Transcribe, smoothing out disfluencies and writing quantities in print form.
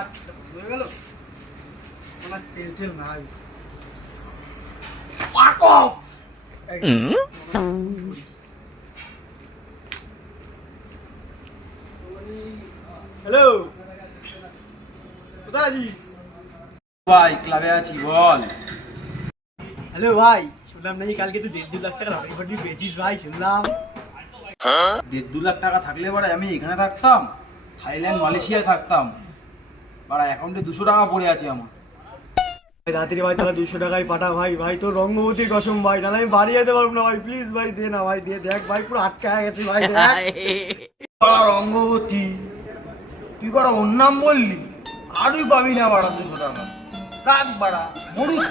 আচ্ছা হয়ে গেল আমার তেল তেল নাই হ্যালো কোথায় আছিস ভাই ক্লাবে আছি বল। হ্যালো ভাই শুনলাম নাকি কালকে তুই 1.5-2 লাখ টাকা লটারি ফটারি পেয়েছিস ভাই শুনলাম 1.5-2 লাখ টাকা থাকলে বাড়া আমি এখানে থাকতাম, থাইল্যান্ড মালয়েশিয়ায় থাকতাম। বাড়া অ্যাকাউন্টে 200 টাকা পড়ে আছে আমার। তাড়াতাড়ি ভাই তাহলে 200 টাকায় পাঠা ভাই ভাই তোর রঙ্গবতীর কসম ভাই নাহলে আমি বাড়ি যেতে পারবো না ভাই প্লিজ ভাই দে না ভাই দিয়ে দেখ ভাই পুরো আটকায় গেছে ভাই দেখ বাড়া রঙ্গবতী তুই বাড়া ওর নাম বললি, আরই পাবি না বাড়া 200 টাকা। রাখ বাড়া মরুক।